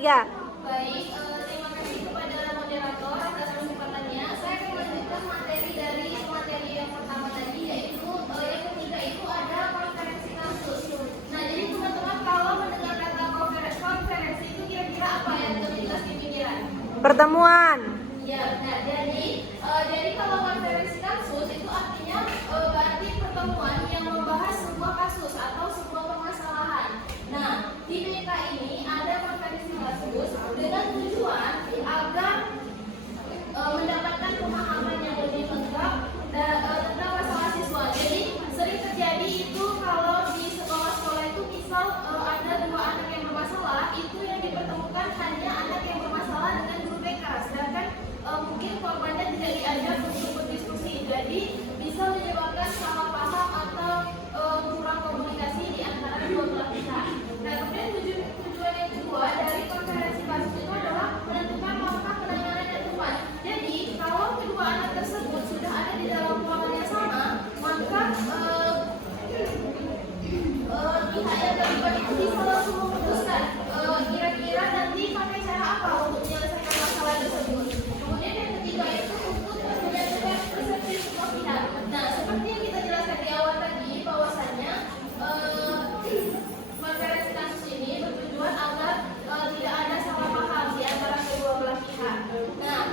Tiga. Baik, terima kasih kepada moderator atas kesempatannya. Saya akan melanjutkan materi dari materi yang pertama tadi, yaitu yang ketiga itu ada konferensi kasus. Nah, jadi teman-teman kalau mendengar kata konferensi itu kira-kira apa yang terlintas di pikiran? Pertemuan. Ya, nah jadi kalau konferensi kasus itu artinya berarti pertemuan yang membahas sebuah kasus atau sebuah permasalahan. Nah, di BK ini ada konferensi kasus dengan tujuan agar mendapatkan pemahaman yang lebih lengkap tentang masalah siswa. Jadi sering terjadi itu kalau di sekolah-sekolah itu misal ada dua anak yang bermasalah, itu yang dipertemukan hanya anak yang bermasalah dengan guru BK, sedangkan mungkin korbannya tidak diajak untuk berdiskusi. Jadi bisa menyebabkan salah paham atau kurang komunikasi di antara kedua belah pihak. Nah, kemudian tujuan yang kedua dari konferensi kasus itu adalah menentukan langkah penanganan yang tepat. Jadi kalau kedua anak tersebut sudah ada di dalam ruangan yang sama, maka pihak yang terlibat itu bisa langsung memutuskan kira-kira nanti pakai cara apa untuk menyelesaikan masalah tersebut. Kemudian yang ketiga itu untuk menentukan persepsi semua pihak. Nah, seperti yang kita jelaskan di awal tadi, bahwasannya konferensi kasus ini bertujuan agar tidak ada salah paham di antara kedua belah pihak. Nah,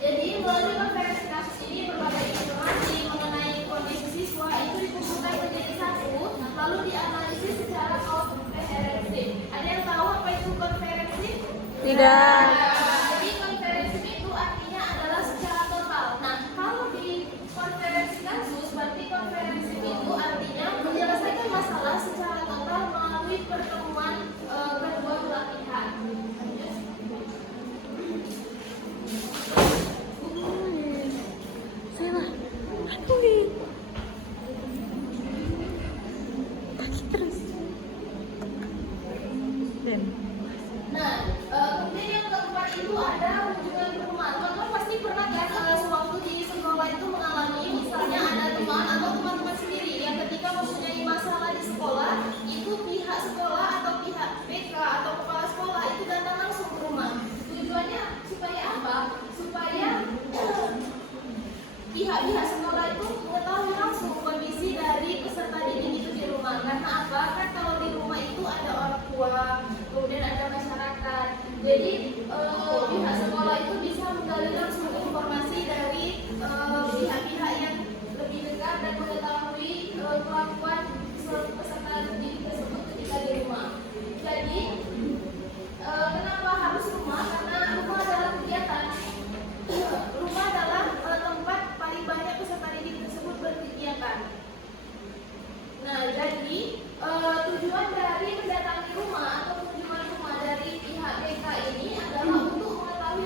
jadi melalui konferensi kasus ini berbagai informasi mengenai kondisi siswa itu dikumpulkan menjadi satu, lalu dianalisis secara komprehensif. Ada yang tahu apa itu konferensi? Tidak. Jadi konferensi itu artinya adalah secara total. Nah, kalau di konferensi kasus, berarti konferensi itu artinya menyelesaikan masalah secara total melalui pertemuan kedua belah pihak. Salah. Ini. Kaki terus. Dan. Nah, kemudian yang keempat itu ada hubungan rumah. Teman-teman pasti pernah kan sewaktu di sekolah itu mengalami misalnya ada teman atau teman-teman sendiri yang ketika mempunyai masalah di sekolah, itu pihak sekolah atau pihak BK atau kepala sekolah itu datang langsung ke rumah. Tujuannya supaya apa? Supaya pihak-pihak sekolah itu mengetahui langsung kondisi dari peserta didik itu di rumah. Karena apa? Kan kalau di rumah itu ada orang tua, kemudian ada masyarakat. Jadi pihak sekolah itu bisa menggali langsung informasi dari pihak-pihak yang lebih dekat dan mengetahui kelakuan peserta didik tersebut ketika di rumah. Jadi kenapa harus rumah? Karena rumah adalah kegiatan. Rumah adalah tempat paling banyak peserta didik tersebut berkegiatan. Nah, jadi tujuan dari mendatangi rumah atau kunjungan rumah dari pihak BK ini adalah untuk mengetahui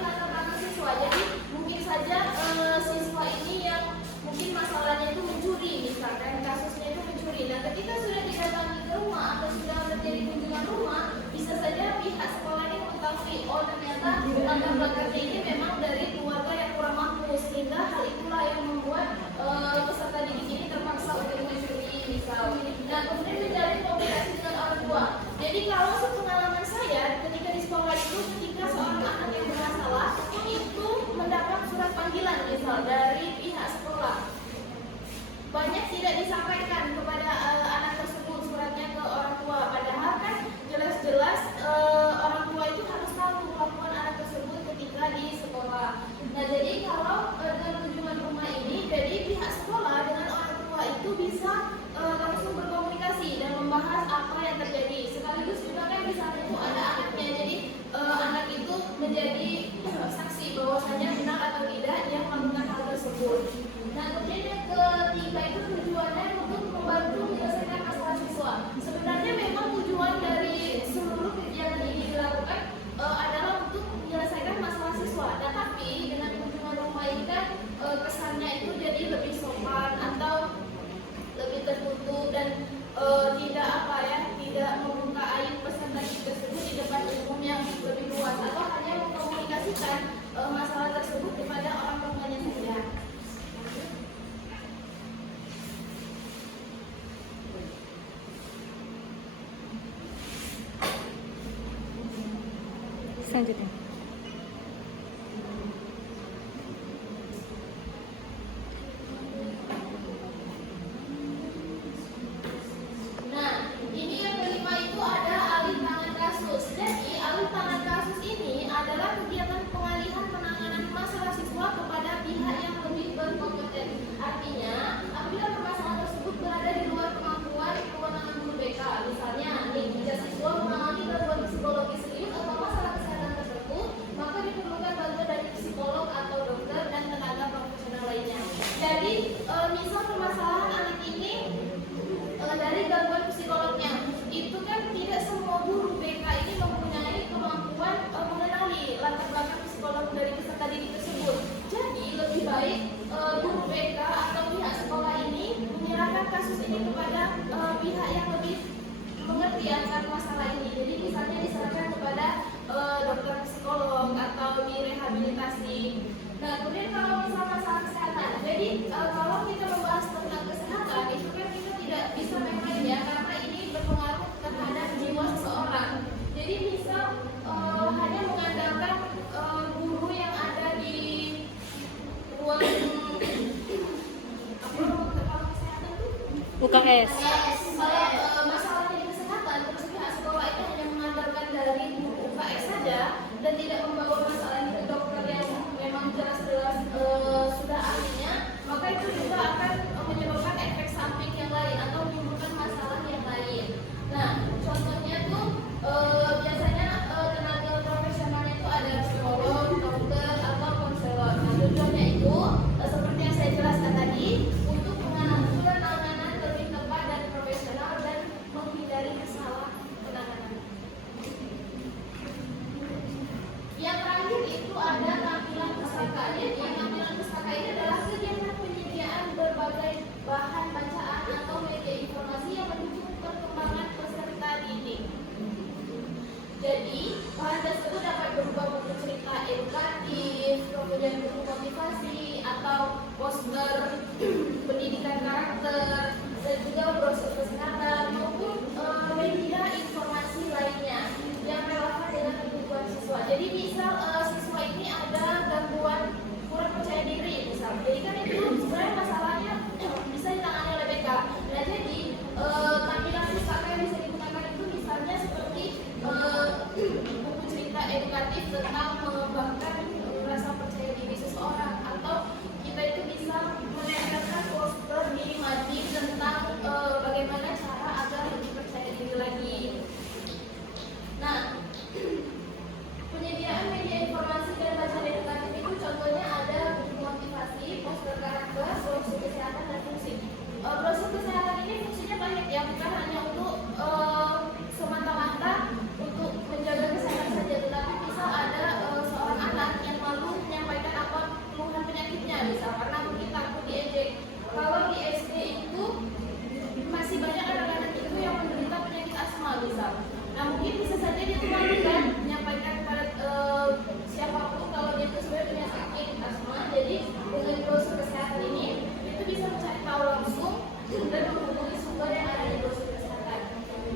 selanjutnya. Nah, ini yang kelima itu ada alih tangan kasus. Jadi, alih tangan kasus ini adalah kegiatan pengalihan penanganan masalah siswa kepada pihak yang lebih berkompeten. Artinya, apabila permasalahan tersebut berada di luar kemampuan kewenangan guru BK, misalnya nih, jika siswa mengalami gangguan psikologi serius atau masalah kesehatan tertentu, maka diperlukan bantuan dari psikolog atau dokter dan tenaga profesional lainnya. Jadi, misal permasalahan anak ini dari gangguan psikolognya, itu kan tidak semua guru BK ini mempunyai kemampuan mengenali latar belakang psikolog dari peserta didik tersebut. Jadi lebih baik guru BK atau pihak sekolah ini menyerahkan kasus ini kepada pihak yang lebih mengerti akan masalah ini. Jadi misalnya diserahkan kepada dokter psikolog atau direhabilitasi. Nah, kemudian kalau misal masalah kesehatan, jadi kalau kita membahas tentang kesehatan itu kan kita tidak bisa main-main ya, karena ini berpengaruh terhadap jiwa seseorang. Jadi misal hanya mengandalkan guru yang ada di ruang apa kalau kesehatan tuh UKS. kalau masalahnya di kesehatan, terus pihak sekolah itu hanya mengandalkan dari guru UKS saja dan tidak membawa masalah ini ke dokter yang memang jelas-jelas sudah ahlinya, maka itu juga akan menyebabkan efek samping yang lain atau menimbulkan masalah yang lain. Nah, contohnya tuh biasanya tenaga profesionalnya itu ada psikolog, dokter, atau konselor. Nah, tujuannya itu seperti yang saya jelaskan tadi, untuk penanganan lebih tepat dan profesional dan menghindari masalah penanganan. Yang terakhir itu ada tampilan pustaka. Jadi tampilan pustaka ini adalah kegiatan penyediaan berbagai bahan bacaan atau media informasi yang mendukung perkembangan peserta didik. Jadi bahan tersebut dapat berupa buku cerita edukatif, kemudian buku motivasi atau poster pendidikan karakter, dan juga brosur kesehatan maupun media informasi lainnya yang relevan dengan kebutuhan siswa. Jadi misal siswa ini ada gangguan kurang percaya diri misal, jadi kan itu sebenarnya masalahnya bisa ditangani oleh BK. Nah jadi tampilan pustaka yang bisa digunakan itu misalnya seperti buku cerita edukatif tentang mengembangkan rasa percaya diri seseorang, atau kita itu bisa menempelkan poster di mading tentang bagaimana cara agar lebih percaya diri lagi. Nah, penyediaan media informasi dan bacaan edukatif itu contohnya ada buku motivasi, poster karakter, brosur kesehatan, dan fungsi. Brosur kesehatan ini fungsinya banyak ya, bukan hanya untuk semata-mata untuk menjaga kesehatan saja, tetapi misal ada seorang anak yang malu menyampaikan apa keluhan penyakitnya, misal karena mungkin takut diejek. Kalau di SD itu masih banyak anak-anak itu yang menderita penyakit asma misal. Nah mungkin bisa saja dia tuh malu kan menyampaikan kepada siapapun kalau dia tuh sebenarnya punya sakit asma. Jadi dengan brosur kesehatan ini itu bisa mencari tahu langsung dan menghubungi sumber yang ada di brosur kesehatan.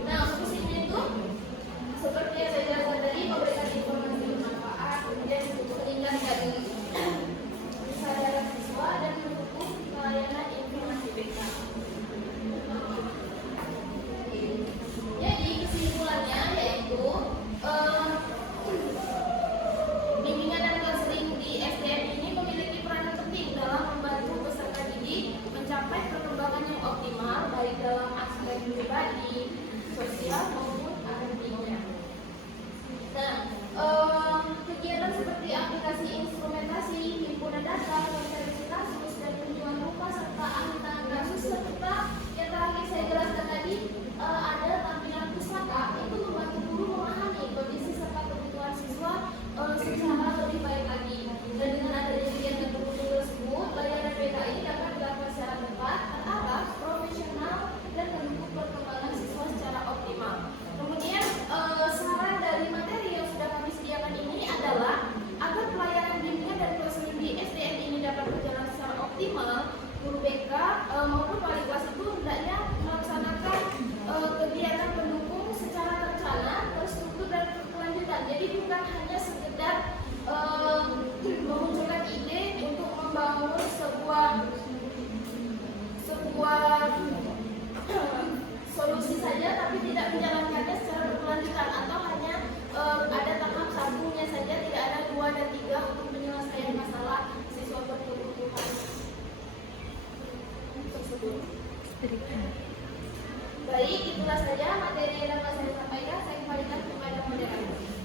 Nah fungsinya itu seperti yang saya jelaskan tadi, memberikan informasi bermanfaat, kemudian meningkatkan kesadaran siswa dan mendukung pelayanan informasi BK. Jadi kesimpulannya yaitu bimbingan dan konseling di SDN ini memiliki peranan penting dalam membantu peserta didik mencapai perkembangan yang optimal baik dalam aspek pribadi, sosial maupun akademiknya. Nah, kegiatan seperti aplikasi instrumentasi, himpunan data, konferensi kasus, dan kunjungan rupa serta ahli tangan kasus serta yang terakhir saya jelaskan tadi ada tampilan pustaka itu membantu guru memahami kondisi serta kebutuhan siswa secara lebih baik lagi. Dan dengan adanya kegiatan bermutu tersebut, layanan BK ini dapat dilakukan secara tepat, terarah, profesional, dan mendukung perkembangan siswa secara optimal. Kemudian saran dari materi yang sudah menjalankannya secara berkelanjutan atau hanya ada tahap satunya saja, tidak ada 2 dan 3 untuk penyelesaian masalah siswa berkebutuhan tersebut. Baik, itulah saja materi yang dapat saya sampaikan. Saya kembalikan kepada moderator.